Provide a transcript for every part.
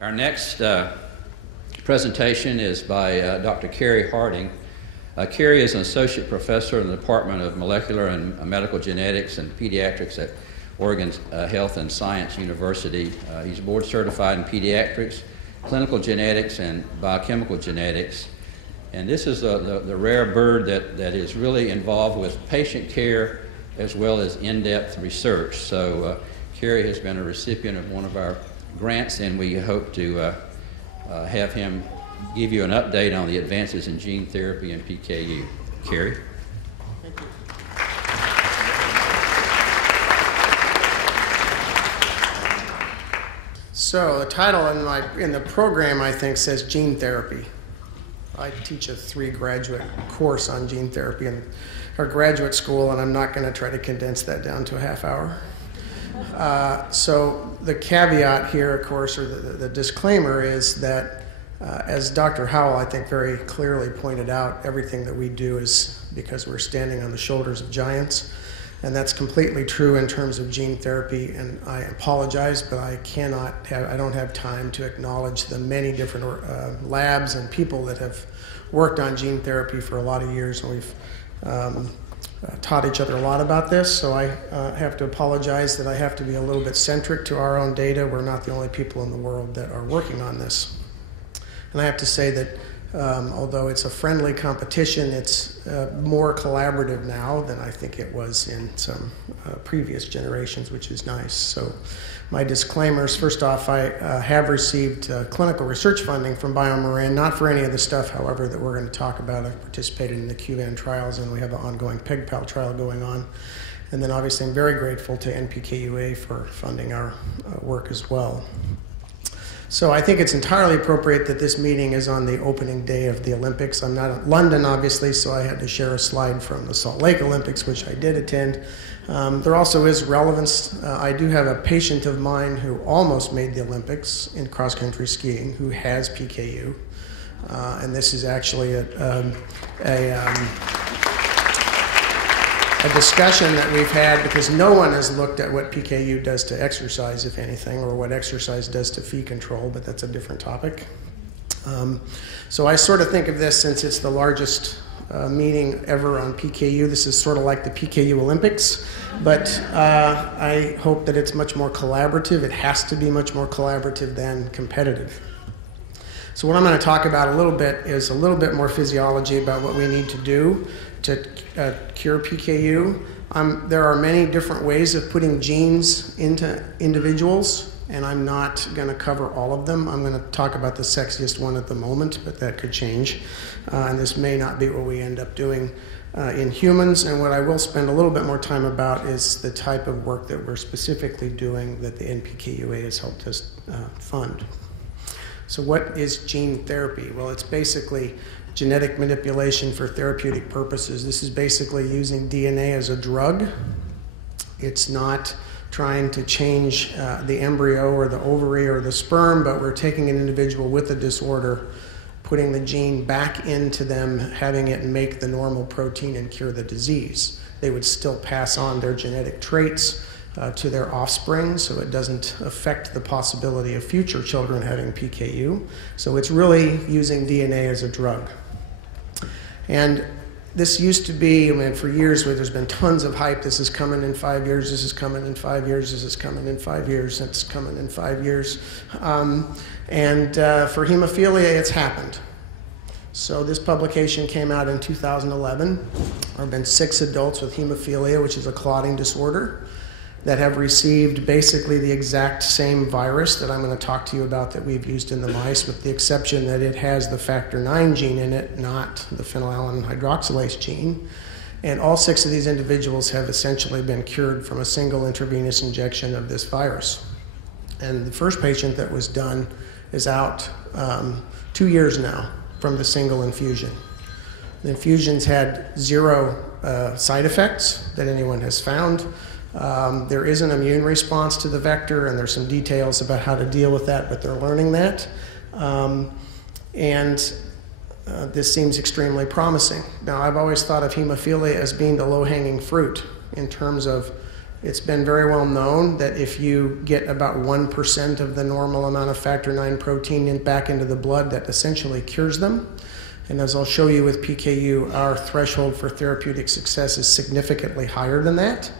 Our next presentation is by Dr. Cary Harding. Cary is an associate professor in the Department of Molecular and Medical Genetics and Pediatrics at Oregon Health and Science University. He's board certified in pediatrics, clinical genetics, and biochemical genetics. And this is the rare bird that is really involved with patient care as well as in-depth research. So Cary has been a recipient of one of our grants, and we hope to have him give you an update on the advances in gene therapy and PKU. Cary? Thank you. So the title in the program, I think, says gene therapy. I teach a 3-graduate course on gene therapy in our graduate school, and I'm not going to try to condense that down to a half hour. So the caveat here, of course, or the disclaimer is that, as Dr. Howell, I think, very clearly pointed out, everything that we do is because we're standing on the shoulders of giants. And that's completely true in terms of gene therapy, and I apologize, but I don't have time to acknowledge the many different labs and people that have worked on gene therapy for a lot of years, and we've taught each other a lot about this, so I have to apologize that I have to be a little bit centric to our own data. We're not the only people in the world that are working on this. And I have to say that although it's a friendly competition, it's more collaborative now than I think it was in some previous generations, which is nice. So my disclaimers, first off, I have received clinical research funding from Murine, not for any of the stuff, however, that we're going to talk about. I've participated in the QVAN trials, and we have an ongoing PEG-PAL trial going on. And then obviously I'm very grateful to NPKUA for funding our work as well. So I think it's entirely appropriate that this meeting is on the opening day of the Olympics. I'm not in London, obviously, so I had to share a slide from the Salt Lake Olympics, which I did attend. There also is relevance. I do have a patient of mine who almost made the Olympics in cross-country skiing who has PKU. And this is actually a discussion that we've had because no one has looked at what PKU does to exercise, if anything, or what exercise does to Phe control, but that's a different topic. So I sort of think of this, since it's the largest meeting ever on PKU, this is sort of like the PKU Olympics, but I hope that it's much more collaborative. It has to be much more collaborative than competitive. So what I'm going to talk about a little bit is a little bit more physiology about what we need to do to cure PKU. There are many different ways of putting genes into individuals, and I'm not going to cover all of them. I'm going to talk about the sexiest one at the moment, but that could change. And this may not be what we end up doing in humans. And what I will spend a little bit more time about is the type of work that we're specifically doing that the NPKUA has helped us fund. So what is gene therapy? Well, it's basically genetic manipulation for therapeutic purposes. This is basically using DNA as a drug. It's not trying to change the embryo or the ovary or the sperm, but we're taking an individual with a disorder, putting the gene back into them, having it make the normal protein and cure the disease. They would still pass on their genetic traits to their offspring, so it doesn't affect the possibility of future children having PKU. So it's really using DNA as a drug. And this used to be, for years where there's been tons of hype, this is coming in 5 years, this is coming in 5 years, this is coming in 5 years, it's coming in 5 years. For hemophilia, it's happened. So this publication came out in 2011. There have been 6 adults with hemophilia, which is a clotting disorder, that have received basically the exact same virus that I'm going to talk to you about that we've used in the mice, with the exception that it has the factor IX gene in it, not the phenylalanine hydroxylase gene. And all 6 of these individuals have essentially been cured from a single intravenous injection of this virus. And the first patient that was done is out 2 years now from the single infusion. The infusions had 0 side effects that anyone has found. There is an immune response to the vector, and there's some details about how to deal with that, but they're learning that. This seems extremely promising. Now, I've always thought of hemophilia as being the low-hanging fruit in terms of It's been very well known that if you get about 1% of the normal amount of factor IX protein back into the blood, that essentially cures them. And as I'll show you with PKU, our threshold for therapeutic success is significantly higher than that.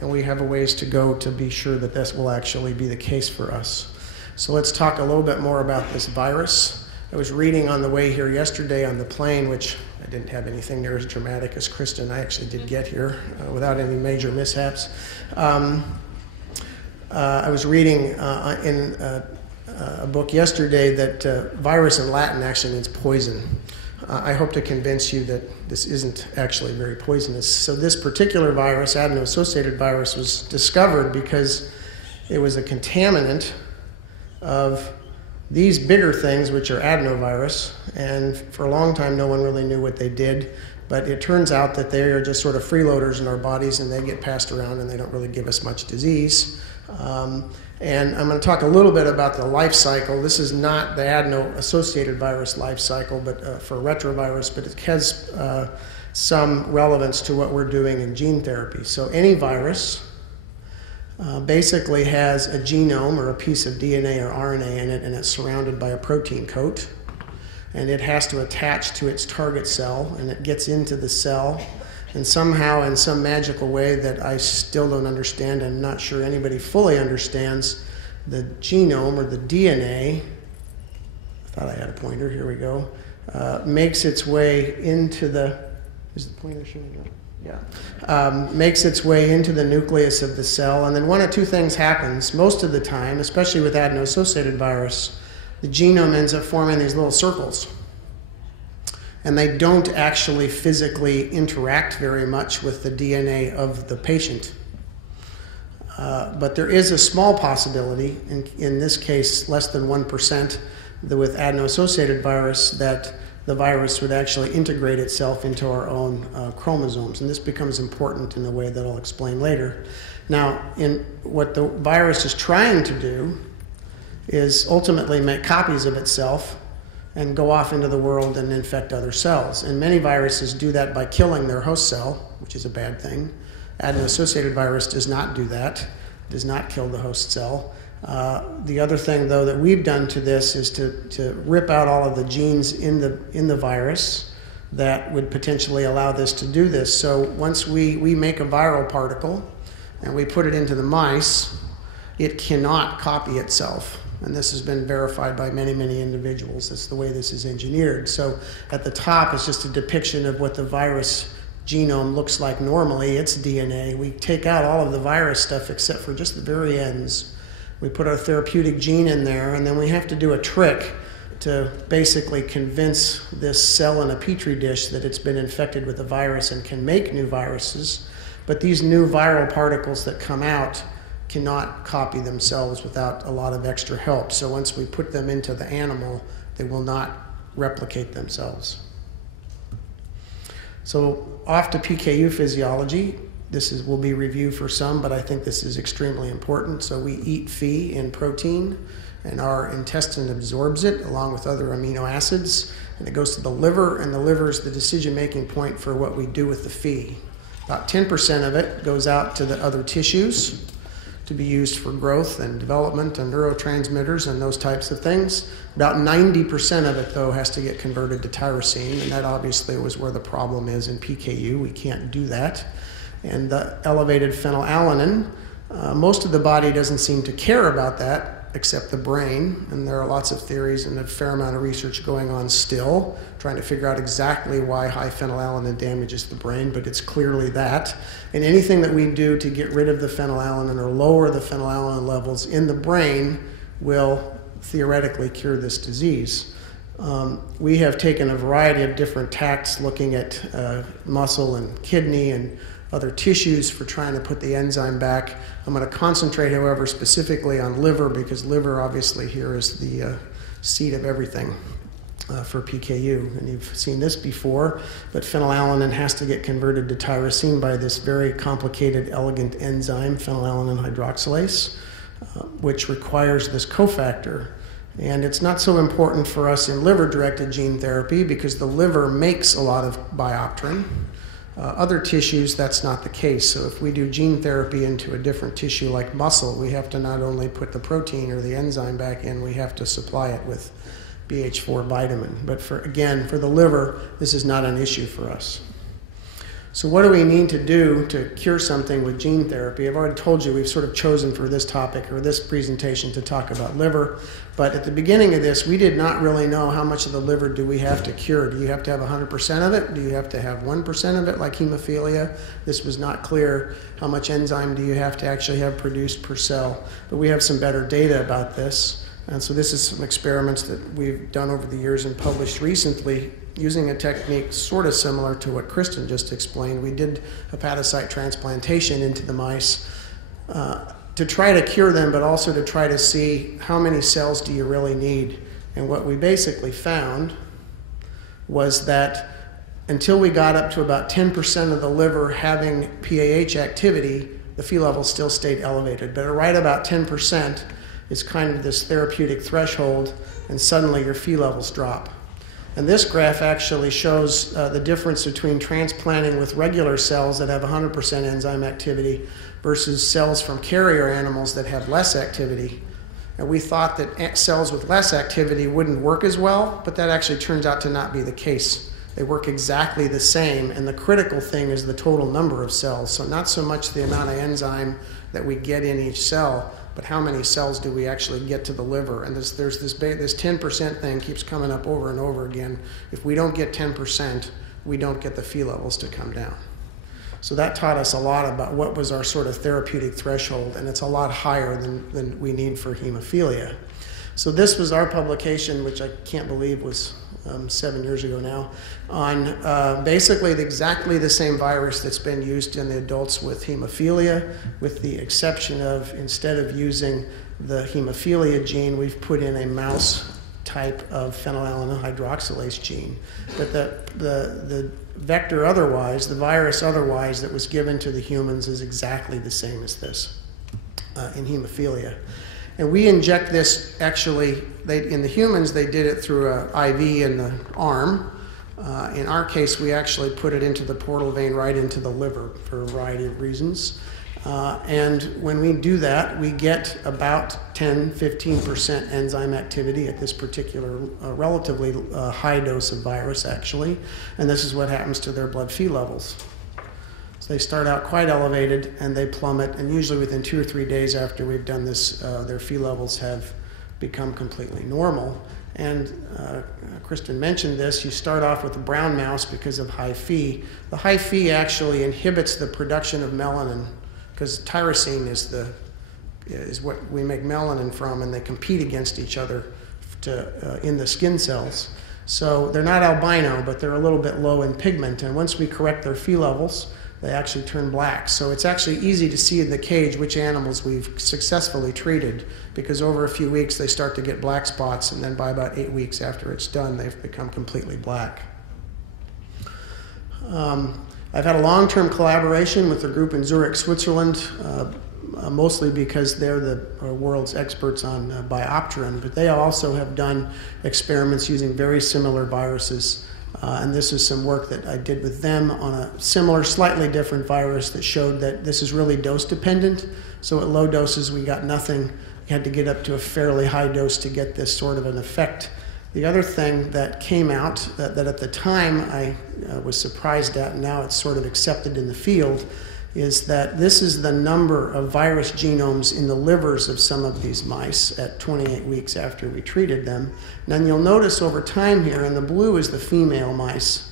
And we have a ways to go to be sure that this will actually be the case for us. So let's talk a little bit more about this virus. I was reading on the way here yesterday on the plane, which I didn't have anything near as dramatic as Kristen. I actually did get here without any major mishaps. I was reading in a book yesterday that virus in Latin actually means poison. I hope to convince you that this isn't actually very poisonous. So this particular virus, adeno-associated virus, was discovered because it was a contaminant of these bigger things, which are adenovirus, and for a long time no one really knew what they did, but it turns out that they are just sort of freeloaders in our bodies, and they get passed around and they don't really give us much disease. And I'm going to talk a little bit about the life cycle. This is not the adeno-associated virus life cycle, but for retrovirus, but it has some relevance to what we're doing in gene therapy. So any virus basically has a genome or a piece of DNA or RNA in it, and it's surrounded by a protein coat. And it has to attach to its target cell, and it gets into the cell. And somehow, in some magical way that I still don't understand, I'm not sure anybody fully understands, the genome or the DNA, I thought I had a pointer, here we go, makes its way into the, is the pointer showing up? Yeah. Makes its way into the nucleus of the cell, and then one of two things happens. Most of the time, especially with adeno-associated virus, the genome ends up forming these little circles. And they don't actually physically interact very much with the DNA of the patient. But there is a small possibility, in this case less than 1%, that with adeno-associated virus, that the virus would actually integrate itself into our own chromosomes. And this becomes important in a way that I'll explain later. Now, what the virus is trying to do is ultimately make copies of itself and go off into the world and infect other cells. And many viruses do that by killing their host cell, which is a bad thing. Adeno-associated virus does not do that, does not kill the host cell. The other thing, though, that we've done to this is to rip out all of the genes in the virus that would potentially allow this to do this. So once we make a viral particle and we put it into the mice, it cannot copy itself. And this has been verified by many, many individuals. That's the way this is engineered. So at the top is just a depiction of what the virus genome looks like normally. It's DNA. We take out all of the virus stuff except for just the very ends. We put our therapeutic gene in there, and then we have to do a trick to basically convince this cell in a petri dish that it's been infected with a virus and can make new viruses. But these new viral particles that come out cannot copy themselves without a lot of extra help. So once we put them into the animal, they will not replicate themselves. So off to PKU physiology. This will be review for some, but I think this is extremely important. So we eat Phe in protein, and our intestine absorbs it along with other amino acids, and it goes to the liver, and the liver is the decision-making point for what we do with the Phe. About 10% of it goes out to the other tissues to be used for growth and development and neurotransmitters and those types of things. About 90% of it, though, has to get converted to tyrosine, and that obviously was where the problem is in PKU. We can't do that. And the elevated phenylalanine, most of the body doesn't seem to care about that, except the brain, and there are lots of theories and a fair amount of research going on still, trying to figure out exactly why high phenylalanine damages the brain, but it's clearly that. And anything that we do to get rid of the phenylalanine or lower the phenylalanine levels in the brain will theoretically cure this disease. We have taken a variety of different tacks looking at muscle and kidney and other tissues for trying to put the enzyme back. I'm going to concentrate, however, specifically on liver, because liver obviously here is the seat of everything for PKU. And you've seen this before, but phenylalanine has to get converted to tyrosine by this very complicated, elegant enzyme, phenylalanine hydroxylase, which requires this cofactor. And it's not so important for us in liver-directed gene therapy because the liver makes a lot of biopterin. Other tissues, that's not the case. So if we do gene therapy into a different tissue like muscle, we have to not only put the protein or the enzyme back in, we have to supply it with BH4 vitamin. But for the liver, this is not an issue for us. So what do we need to do to cure something with gene therapy? I've already told you we've sort of chosen for this topic or this presentation to talk about liver. But at the beginning of this, we did not really know how much of the liver do we have to cure. Do you have to have 100% of it? Do you have to have 1% of it like hemophilia? This was not clear. How much enzyme do you have to actually have produced per cell? But we have some better data about this. And so this is some experiments that we've done over the years and published recently using a technique sort of similar to what Kristen just explained. We did hepatocyte transplantation into the mice to try to cure them, but also to try to see how many cells do you really need. And what we basically found was that until we got up to about 10% of the liver having PAH activity, the Phe levels still stayed elevated. But right about 10% is kind of this therapeutic threshold, and suddenly your Phe levels drop. And this graph actually shows the difference between transplanting with regular cells that have 100% enzyme activity versus cells from carrier animals that have less activity. And we thought that cells with less activity wouldn't work as well, but that actually turns out to not be the case. They work exactly the same, and the critical thing is the total number of cells. So not so much the amount of enzyme that we get in each cell, but how many cells do we actually get to the liver? And there's this 10% thing keeps coming up over and over again. If we don't get 10%, we don't get the Phe levels to come down. So that taught us a lot about what was our sort of therapeutic threshold, and it's a lot higher than we need for hemophilia. So this was our publication, which I can't believe was 7 years ago now, on basically exactly the same virus that's been used in the adults with hemophilia, with the exception of instead of using the hemophilia gene, we've put in a mouse type of phenylalanine hydroxylase gene. But the vector otherwise, the virus otherwise that was given to the humans is exactly the same as this in hemophilia. And we inject this, actually, in the humans, they did it through an IV in the arm. In our case, we actually put it into the portal vein right into the liver for a variety of reasons. And when we do that, we get about 10-15% enzyme activity at this particular relatively high dose of virus, actually. And this is what happens to their blood Phe levels. So they start out quite elevated, and they plummet, and usually within 2 or 3 days after we've done this, their Phe levels have become completely normal. And Kristen mentioned this, you start off with a brown mouse because of high Phe. The high Phe actually inhibits the production of melanin, because tyrosine is what we make melanin from, and they compete against each other in the skin cells. So they're not albino, but they're a little bit low in pigment, and once we correct their Phe levels, they actually turn black. So it's actually easy to see in the cage which animals we've successfully treated, because over a few weeks they start to get black spots, and then by about 8 weeks after it's done, they've become completely black. I've had a long-term collaboration with a group in Zurich, Switzerland, mostly because they're the world's experts on biopterin, but they also have done experiments using very similar viruses. And this is some work that I did with them on a similar, slightly different virus that showed that this is really dose dependent. So at low doses, we got nothing. We had to get up to a fairly high dose to get this sort of an effect. The other thing that came out that at the time I was surprised at, and now it's sort of accepted in the field, is that this is the number of virus genomes in the livers of some of these mice at 28 weeks after we treated them. And then you'll notice over time here, and the blue is the female mice,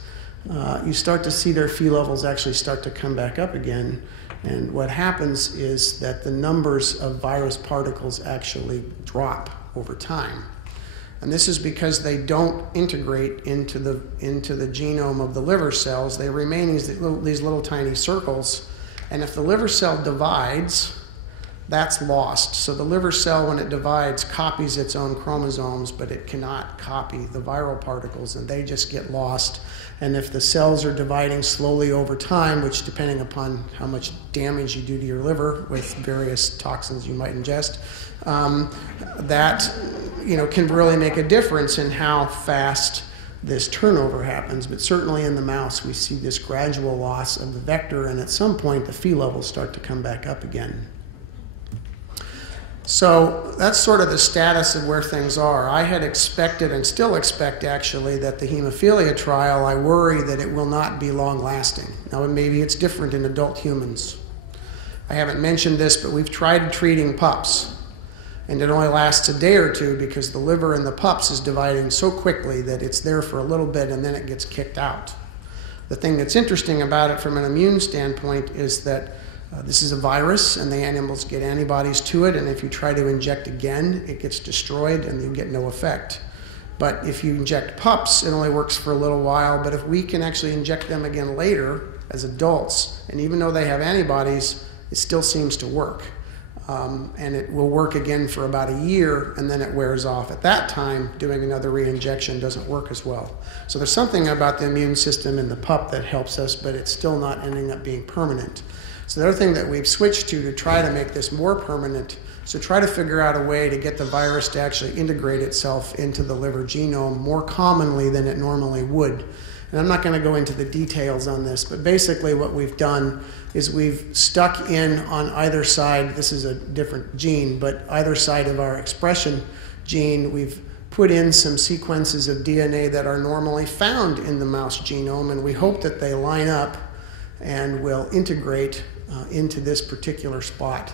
you start to see their Phe levels actually start to come back up again. And what happens is that the numbers of virus particles actually drop over time. And this is because they don't integrate into the genome of the liver cells. They remain these little tiny circles. And if the liver cell divides, that's lost. So the liver cell, when it divides, copies its own chromosomes, but it cannot copy the viral particles, and they just get lost. And if the cells are dividing slowly over time, which depending upon how much damage you do to your liver with various toxins you might ingest, that can really make a difference in how fast this turnover happens. But certainly in the mouse, we see this gradual loss of the vector, and at some point, the Phe levels start to come back up again. So that's sort of the status of where things are. I had expected, and still expect actually, that the hemophilia trial, I worry that it will not be long-lasting. Now maybe it's different in adult humans. I haven't mentioned this, but we've tried treating pups, and it only lasts a day or two because the liver in the pups is dividing so quickly that it's there for a little bit and then it gets kicked out. The thing that's interesting about it from an immune standpoint is that this is a virus, and the animals get antibodies to it, and if you try to inject again, it gets destroyed and you get no effect. But if you inject pups, it only works for a little while, but if we can actually inject them again later as adults, and even though they have antibodies, it still seems to work. And it will work again for about a year, and then it wears off. At that time, doing another re-injection doesn't work as well. So there's something about the immune system in the pup that helps us, but it's still not ending up being permanent. So the other thing that we've switched to try to make this more permanent, so try to figure out a way to get the virus to actually integrate itself into the liver genome more commonly than it normally would. And I'm not going to go into the details on this, but basically what we've done is we've stuck in on either side, this is a different gene, but either side of our expression gene, we've put in some sequences of DNA that are normally found in the mouse genome, and we hope that they line up and will integrate into this particular spot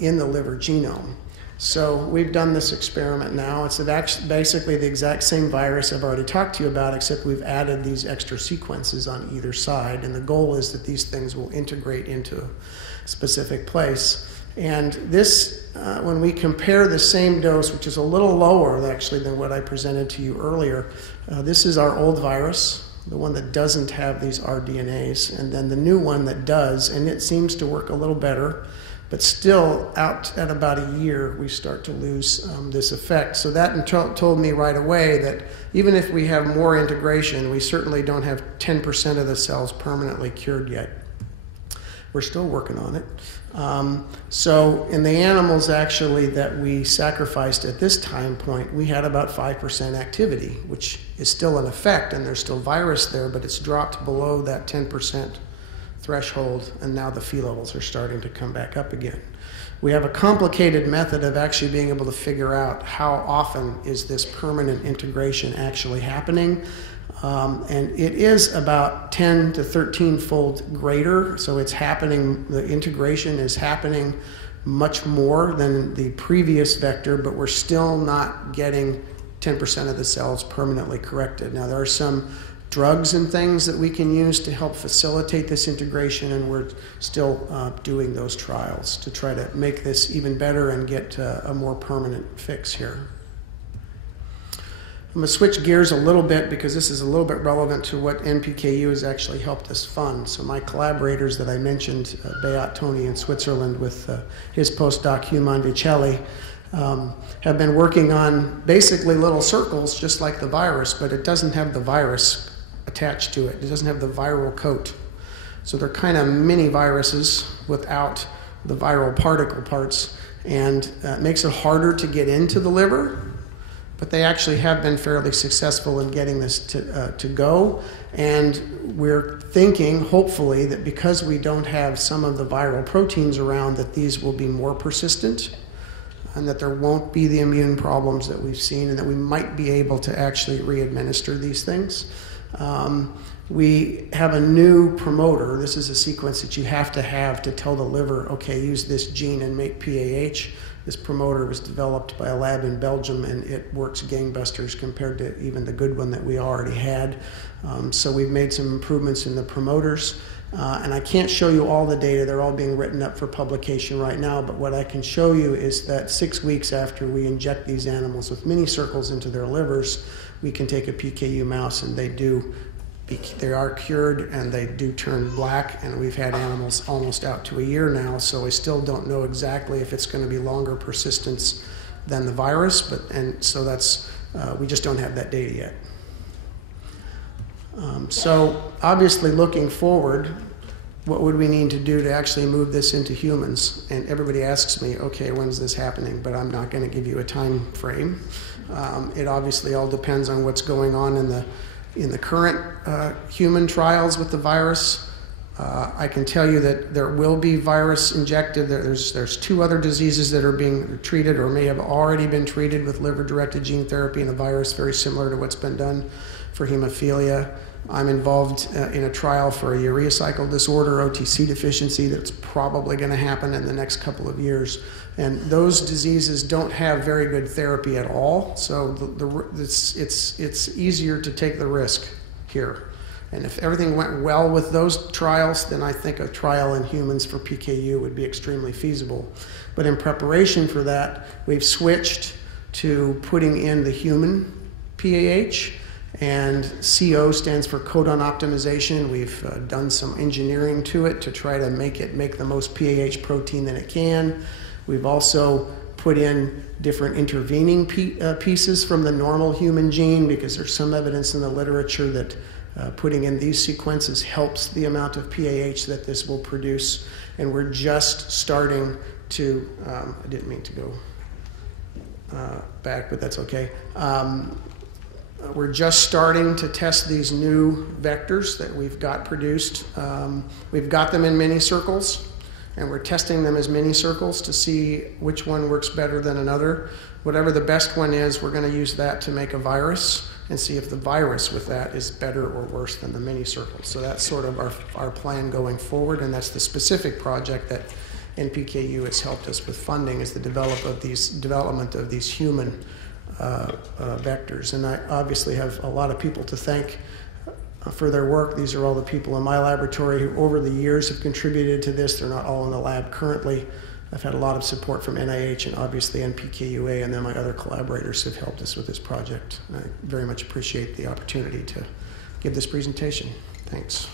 in the liver genome. So we've done this experiment now. It's basically the exact same virus I've already talked to you about, except we've added these extra sequences on either side, and the goal is that these things will integrate into a specific place. And this, when we compare the same dose, which is a little lower actually than what I presented to you earlier, this is our old virus, the one that doesn't have these rDNAs, and then the new one that does, and it seems to work a little better, but still out at about a year we start to lose this effect. So that told me right away that even if we have more integration, we certainly don't have 10% of the cells permanently cured yet. We're still working on it. So in the animals actually that we sacrificed at this time point, we had about 5% activity, which is still an effect, and there's still virus there, but it's dropped below that 10% threshold, and now the Phe levels are starting to come back up again. We have a complicated method of actually being able to figure out how often is this permanent integration actually happening. And it is about 10 to 13-fold greater, so it's happening, the integration is happening much more than the previous vector, but we're still not getting 10% of the cells permanently corrected. Now, there are some drugs and things that we can use to help facilitate this integration, and we're still doing those trials to try to make this even better and get a more permanent fix here. I'm going to switch gears a little bit because this is a little bit relevant to what NPKU has actually helped us fund. So my collaborators that I mentioned, Beat Tony in Switzerland with his postdoc Hugh Monticelli, have been working on basically little circles just like the virus, but it doesn't have the virus attached to it. It doesn't have the viral coat. So they're kind of mini viruses without the viral particle parts, and it makes it harder to get into the liver. But they actually have been fairly successful in getting this to go. And we're thinking, hopefully, that because we don't have some of the viral proteins around, that these will be more persistent and that there won't be the immune problems that we've seen, and that we might be able to actually re-administer these things. We have a new promoter. This is a sequence that you have to tell the liver, okay, use this gene and make PAH. This promoter was developed by a lab in Belgium, and it works gangbusters compared to even the good one that we already had. So we've made some improvements in the promoters. And I can't show you all the data. They're all being written up for publication right now. But what I can show you is that 6 weeks after we inject these animals with mini circles into their livers, we can take a PKU mouse, and they are cured, and they do turn black, and we've had animals almost out to a year now, so I still don't know exactly if it's going to be longer persistence than the virus, and so that's, we just don't have that data yet. So obviously looking forward, what would we need to do to actually move this into humans? And everybody asks me, okay, when's this happening? But I'm not going to give you a time frame. It obviously all depends on what's going on in the current human trials with the virus. I can tell you that there will be virus injected. There's 2 other diseases that are being treated or may have already been treated with liver-directed gene therapy and a virus very similar to what's been done for hemophilia. I'm involved in a trial for a urea cycle disorder, OTC deficiency, that's probably going to happen in the next couple of years. And those diseases don't have very good therapy at all, so it's easier to take the risk here. And if everything went well with those trials, then I think a trial in humans for PKU would be extremely feasible. But in preparation for that, we've switched to putting in the human PAH. And CO stands for codon optimization. We've done some engineering to it to try to make it make the most PAH protein that it can. We've also put in different intervening pieces from the normal human gene because there's some evidence in the literature that putting in these sequences helps the amount of PAH that this will produce. And we're just starting to, I didn't mean to go back, but that's okay. We're just starting to test these new vectors that we've got produced. We've got them in mini circles, and we're testing them as mini circles to see which one works better than another. Whatever the best one is, we're going to use that to make a virus and see if the virus with that is better or worse than the mini circles. So that's sort of our plan going forward, and that's the specific project that NPKU has helped us with funding, is the development of these human vectors. And I obviously have a lot of people to thank for their work. These are all the people in my laboratory who over the years have contributed to this. They're not all in the lab currently. I've had a lot of support from NIH and obviously NPKUA, and then my other collaborators have helped us with this project. I very much appreciate the opportunity to give this presentation. Thanks.